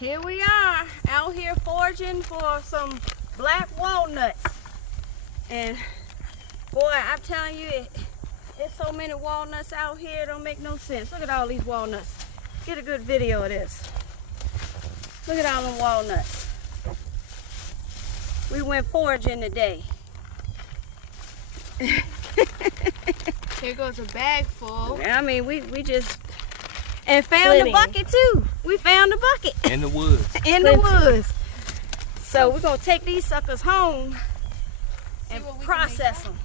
Here we are, out here foraging for some black walnuts. And boy, I'm telling you, there's so many walnuts out here, it don't make no sense. Look at all these walnuts. Get a good video of this. Look at all them walnuts. We went foraging today. Here goes a bag full. I mean, we just, and found the bucket too. We found the bucket. In the woods. In the woods. So we're gonna take these suckers home and process them.